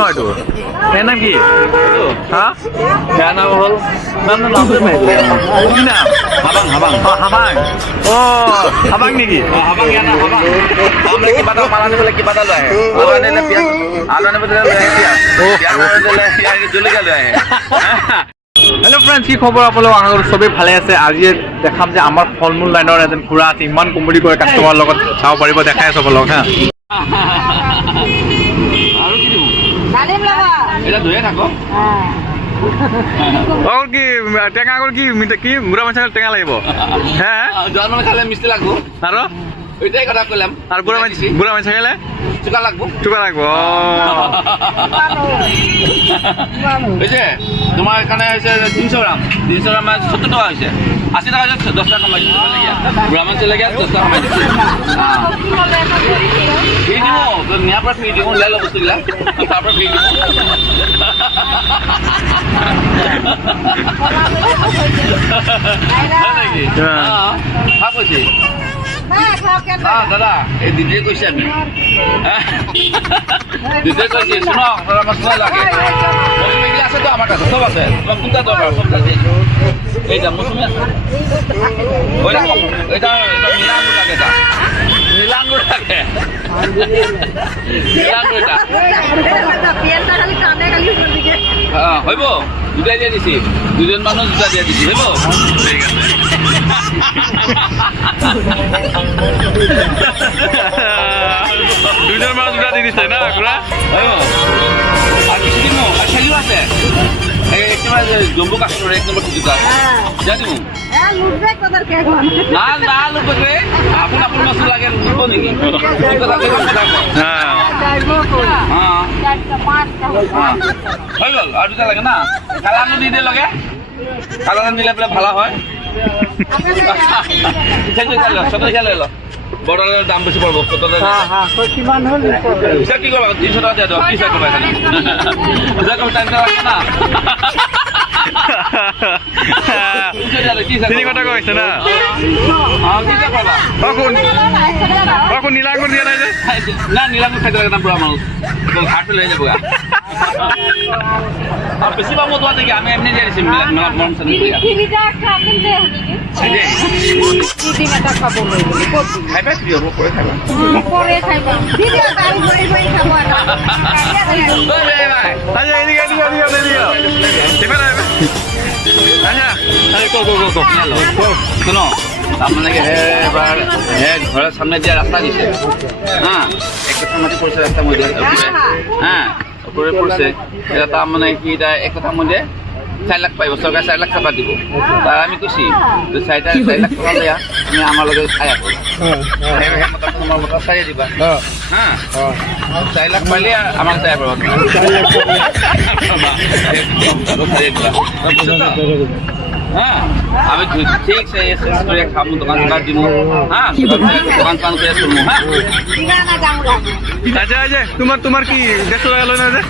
নহয় এইটো এ নাম কি হা ইয়াৰ নাম হ'ল কি নাম হাবাং হাবাং হাবাং অ হাবাং নেকি হাবাং ইয়াৰ নাম হাবাং আমরা কিবা এটা মাল আনিবলৈ কিবা এটা লৈ আহে আলু আনিলে পিঁয়াজ আলু আনিবলৈ লৈ আহে পিঁয়াজ আনিলে জলকীয়া লৈ আহে হেল্ল' ফ্ৰেণ্ডছ কি খবৰ আপোনালোক আশা কৰোঁ চবেই ভালে আছে আজি দেখাম যে আমাৰ ফল মূল লাইনৰ এজন খুৰা আছে ইমান কমেডি কৰে কাষ্টমাৰৰ লগত চাব পাৰিব দেখাই আছোঁ আপোনালোক হা আৰু কি দিব এটা ধুয়ে থাকো অকল কি টেঙা অকল কি কি বুঢ়া মানুহ টেঙা লাগিব হে জোৱান মানুহ খালে মিষ্টি লাগবো আৰু ওইটাই কথা কইলাম আৰু বুঢ়া মানুহ খালে চুকা লাগবো বুঝছে তোমার এখানে হয়েছে 300 গ্রাম 300 গ্রাম 70 টাকা হয়েছে 80 টাকা হয়েছে 10 টাকা কমাই দিচ্ছি ব্রাহ্মণ চলে গিয়ে 10 টাকা কমাই দিচ্ছি ফ্রি দিব তো নেওয়ার পর ফ্রি দিব লেলো বস্তুগুলা তারপর ফ্রি দিব খাপ হয়েছে দাদা এই দিদি কৈছে আমি দিদি কৈছে শুনো মশলা লাগে মৌসুমি আছে তো আমার কাছে সব আছে তোমার কোনটা দরকার সব আছে এইটা মৌসুমি আছে ওইটা এটা নীলাঙ্গুর লাগে এটা নীলাঙ্গুর লাগে নীলাঙ্গুর এটা হ্যাঁ হইব দুটা দিয়ে দিছি দুজন মানুষ দুটা দিয়ে দিছি হইব ঠিক আছে দুজন মানুষ দুটা দি দিছে না খুৰা আর কিছু দিব আর খেলিও আছে একেবারে জম্বু কাশ্মীরের 1 নম্বর জুতা জানি না না লুকবে আপন আপন মাছ লাগে লুকবো নাকি হ্যাঁ হয়ে গেল আর দুটা লাগে না কালানো দিয়ে দিয়ে লাগে কালানো নিলে ভালো হয় সতেরো খেলে এলো বড় দাম বেশি পড়বো কি করবো 300 টাকা দিয়ে দাও কি করবো এখানে টাইমটা রাখবে না 3 টাকা হয়েছে না কখন নীলাঙ্গুর দিয়ে নাই যে না নীলাঙ্গুর খাইতে লাগে না পুরা মানুষ ঘাট ফেলে যাবো বেশি পাবো তোমার থেকে আমি এমনি যাইছি মরম সানি খাইবা কি হবো পরে খাইবা আচ্ছা এদিকে শোনো আপনাকে এবার ঘরের সামনে যে রাস্তা দিছে হ্যাঁ একটা মাটি পড়ছে রাস্তার মধ্যে হ্যাঁ উপরে পড়ছে এটা তার মানে কি এটা এক কথার মধ্যে 4 লাখ পাইব সরকার 4 লাখ টাকা দিব তার আমি খুশি তো 4 লাখ টাকা দেয়া আমি আমার লগে খায়া তোমার মতো সারিয়ে দিবা হ্যাঁ 4 লাখ পাইলে আমার চাই পাবো হ্যাঁ আমি ঠিক সে করে খাবো দোকান দিব হ্যাঁ দোকান করে শুনবো হ্যাঁ আচ্ছা আচ্ছা তোমার কি 150 টাকা লয় না যে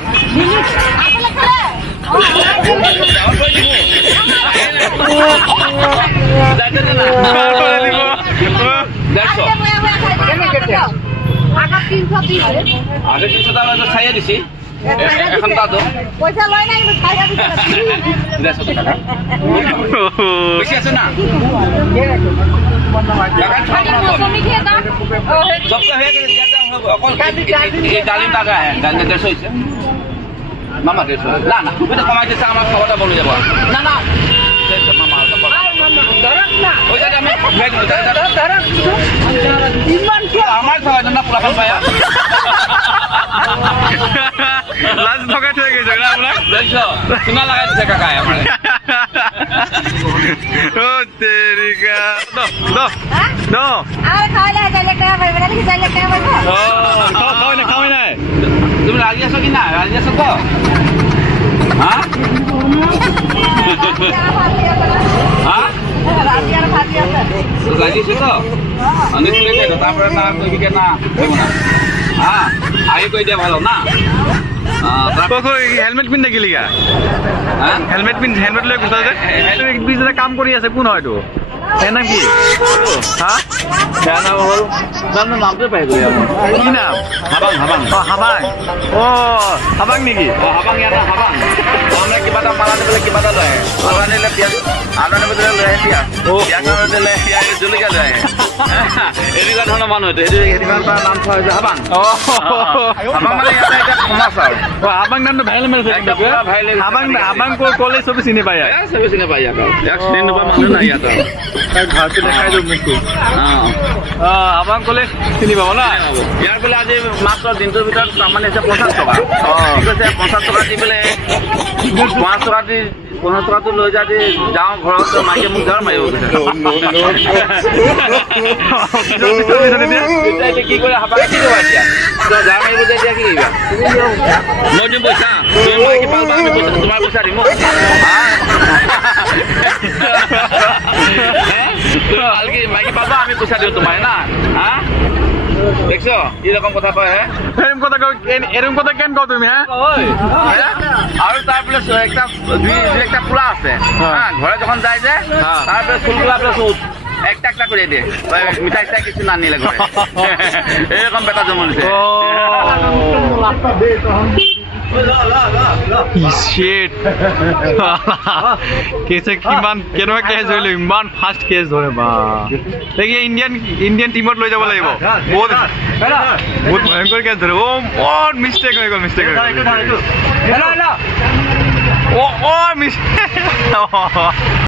আগে 300 টাকা খাইয়ে দিছি এখন দাদো পয়সা লয় না কিন্তু খাইয়া দিতে 150 টাকা বেশি আছে না সপ্তাহ হয়ে গেছে অকল ডালিম টাকা ডালিম 150 হয়েছে মামা 150 না না ওইটা কমাই দিচ্ছে আমার খাবারটা বলে যাবো না না মামা ওইটা আমি আমার খাওয়ার জন্য পুরা পায়া লাজ ঠকাই থৈ গৈছে না আপোনাক দেখছো চুনা লাগাই দিছে কাকাই আমাৰ ও তেৰিকা দো আর খাইলে যাইলে টাকা পাইবে না কি যাইলে টাকা পাইবে খাওয়াই নাই তুমি রাজি আছো কি না রাজি আছো তো হ্যাঁ হ্যাঁ রাজি আর ভাজি আছে রাজি আছো তো অনেক লেগে তো তারপরে না কইবি কে না কইব না হ্যাঁ আগে কই দিয়া ভালো না হেলমেট পিন্ধি থাকিলি হেলমেট লৈ গুচা যে কাম কৰি আছে কোন হয়তো এনে কি হা সেয়া নাম হ'ল জানো নামটোৱে পাই গ'লো কি নাম? হাবাং হাবাং অ হাবাং। অ হাবাং নেকি? হাবাং ইয়াত হাবাং তাৰমানে কিবা এটা মাল আনিবলৈ কিবা এটা লৈ আহে আদা আনিলে পিঁয়াজ আদা আনিবলৈ লৈ আহে পিঁয়াজ পিঁয়াজ আনিলে পিঁয়াজ জলকীয়া লৈ আহে এনেকুৱা ধৰণৰ মানুহ এইটো সেইটো কাৰণে তাৰ নাম থোৱা হৈছে হাবাং অ হাবাং মানে ইয়াতে এতিয়া ফেমাছ আৰু হাবাং নামটো ভাইৰেল মাৰিছে একদম পুৰা viral হৈছে। হাবাং হাবাং ক'লে চবে চিনি পায় ইয়াত। চবে চিনি পায় ইয়াত আৰু ইয়াক চিনি নোপোৱা মানুহ নাই ইয়াত আৰু তাৰ ঘৰটো দেখাই দিওঁ মোকো। অঁ হাবাং ক'লে চিনি পাব না? ইয়াৰ বোলে আজি মাত্ৰ দিনটোৰ ভিতৰত তাৰমানে হৈছে 50 টকা কি কৈছে 50 টকা দি পেলাই 5 টকা দি 50 টকাটো লৈ যাতে যাওঁ ঘৰত মাইকে মোক গাৰ মাৰিব এতিয়া কি কৰে হাবাকে কি কৰিবা এতিয়া তই গাৰ মাৰিব যে এতিয়া কি কৰিবা মই দিম পইচা তুমি মাইকে পালবা আমি পইচা তোমাৰ পইচা দিম ভালকে মাইকে পালবা আমি পইচা দিওঁ তোমাৰ না হা দেখছো এরকম কথা কয় হ্যাঁ এরকম কথা কেন কও তুমি? হ্যাঁ আৰু তাৰপৰা একটা একটা পোলা আছে হ্যাঁ ঘৰে যখন যায় যে তাৰপৰা ফুলগুলা চুট একটা একটা করে দিয়ে মিঠাই চিঠাই কিছু না নিলে ঘরে এরকম বেটা জন্মছে Shit. কেছে কিমান কেনেকুৱা কেছ ধৰিলে ইমান ফাষ্ট কেছ ধৰে বা দেখি ইণ্ডিয়ান টিমত লৈ যাব লাগিব বহুত ভয়ংকৰ কেছ ধৰে বহুত মিষ্টেক হৈ গ'ল মিষ্টেক